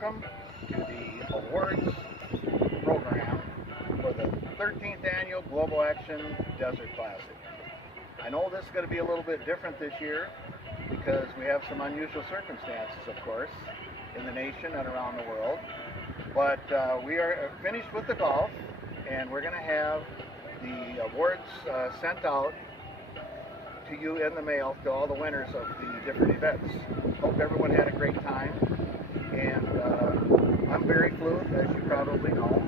welcome to the awards program for the 13th Annual Global Action Desert Classic. I know this is going to be a little bit different this year because we have some unusual circumstances, of course, in the nation and around the world. But we are finished with the golf, and we're going to have the awards sent out to you in the mail to all the winners of the different events. Hope everyone had a great time. And I'm Barry Fluth, as you probably know.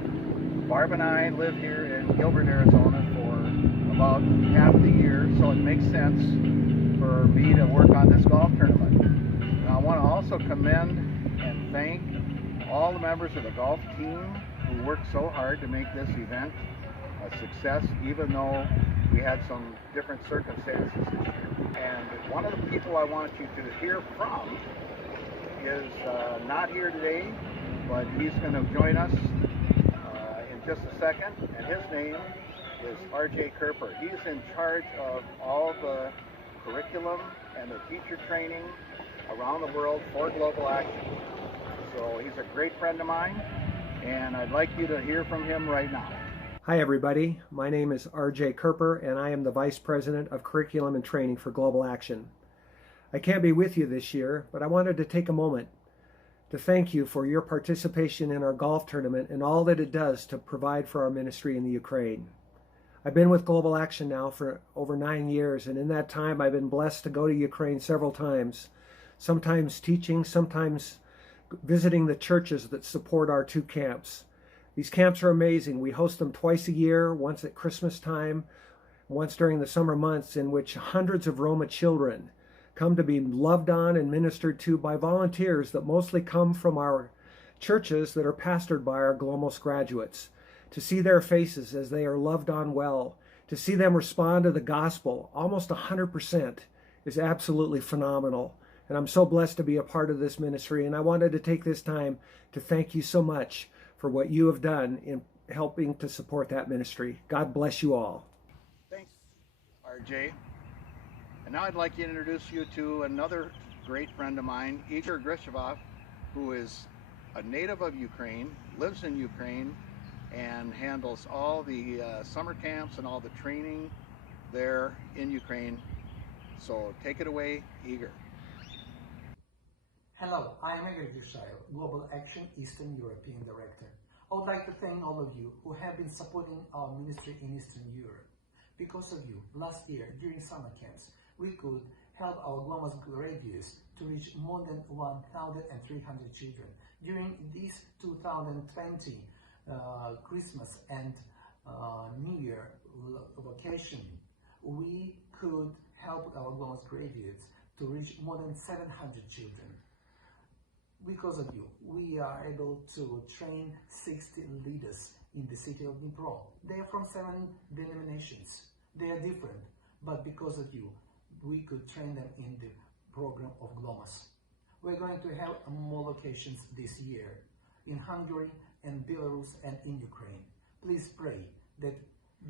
Barb and I live here in Gilbert, Arizona for about half the year, so it makes sense for me to work on this golf tournament. And I want to also commend and thank all the members of the golf team who worked so hard to make this event a success, even though we had some different circumstances this year. And one of the people I want you to hear from is not here today, but he's going to join us in just a second, and his name is R.J. Kerper. He's in charge of all the curriculum and the teacher training around the world for Global Action. So he's a great friend of mine, and I'd like you to hear from him right now. Hi everybody, my name is R.J. Kerper and I am the Vice President of Curriculum and Training for Global Action. I can't be with you this year, but I wanted to take a moment to thank you for your participation in our golf tournament and all that it does to provide for our ministry in the Ukraine. I've been with Global Action now for over 9 years, and in that time I've been blessed to go to Ukraine several times, sometimes teaching, sometimes visiting the churches that support our 2 camps. These camps are amazing. We host them twice a year, once at Christmas time, once during the summer months, in which hundreds of Roma children come to be loved on and ministered to by volunteers that mostly come from our churches that are pastored by our Glomos graduates. To see their faces as they are loved on well, to see them respond to the gospel almost 100% is absolutely phenomenal. And I'm so blessed to be a part of this ministry, and I wanted to take this time to thank you so much for what you have done in helping to support that ministry. God bless you all. Thanks, RJ. And now I'd like to introduce you to another great friend of mine, Igor Grishevov, who is a native of Ukraine, lives in Ukraine, and handles all the summer camps and all the training there in Ukraine. So take it away, Igor. Hello, I am Igor Grishevov, Global Action Eastern European Director. I would like to thank all of you who have been supporting our ministry in Eastern Europe. Because of you, last year during summer camps, we could help our Glomos graduates to reach more than 1,300 children. During this 2020 Christmas and New Year vacation, we could help our Glomos graduates to reach more than 700 children. Because of you, we are able to train 60 leaders in the city of Dnipro. They are from 7 denominations. They are different, but because of you, we could train them in the program of Glomos. We're going to have more locations this year in Hungary and Belarus and in Ukraine. Please pray that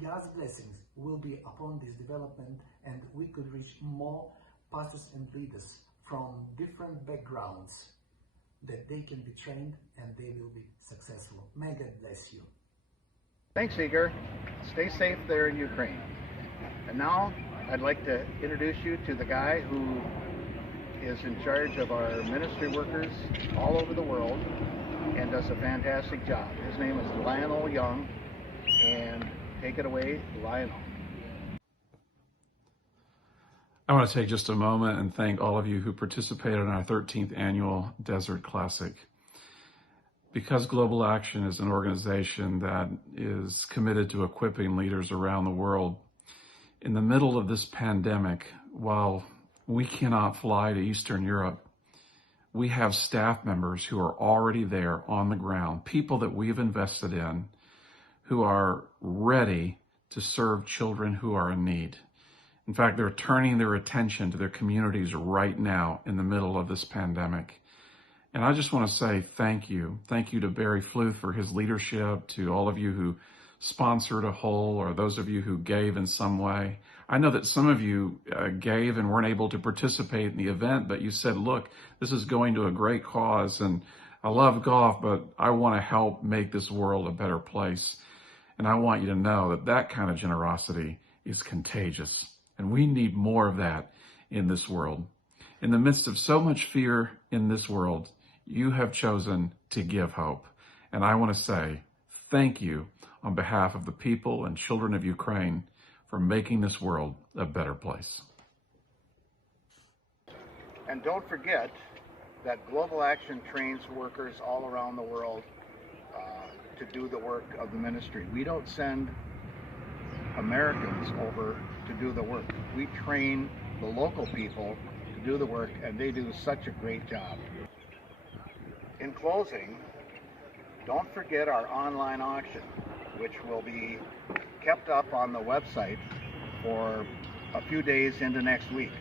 God's blessings will be upon this development and we could reach more pastors and leaders from different backgrounds, that they can be trained and they will be successful. May God bless you. Thanks, Igor. Stay safe there in Ukraine. And now I'd like to introduce you to the guy who is in charge of our ministry workers all over the world and does a fantastic job. His name is Lionel Young, and take it away, Lionel. I want to take just a moment and thank all of you who participated in our 13th Annual Desert Classic. Because Global Action is an organization that is committed to equipping leaders around the world, in the middle of this pandemic, while we cannot fly to Eastern Europe, we have staff members who are already there on the ground, people that we've invested in, who are ready to serve children who are in need. In fact, they're turning their attention to their communities right now in the middle of this pandemic. And I just want to say thank you. Thank you to Barry Fluth for his leadership, to all of you who sponsored a hole, or those of you who gave in some way. I know that some of you gave and weren't able to participate in the event, but you said, look, this is going to a great cause, and I love golf, but I want to help make this world a better place. And I want you to know that that kind of generosity is contagious. And we need more of that in this world. In the midst of so much fear in this world, you have chosen to give hope. And I want to say thank you on behalf of the people and children of Ukraine for making this world a better place. And don't forget that Global Action trains workers all around the world to do the work of the ministry. We don't send Americans over to do the work. We train the local people to do the work, and they do such a great job. In closing, don't forget our online auction, which will be kept up on the website for a few days into next week.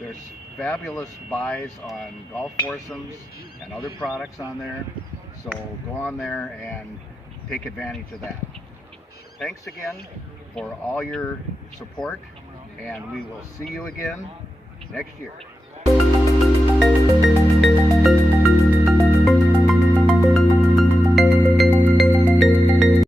There's fabulous buys on golf foursomes and other products on there, so go on there and take advantage of that. Thanks again for all your support, and we will see you again next year.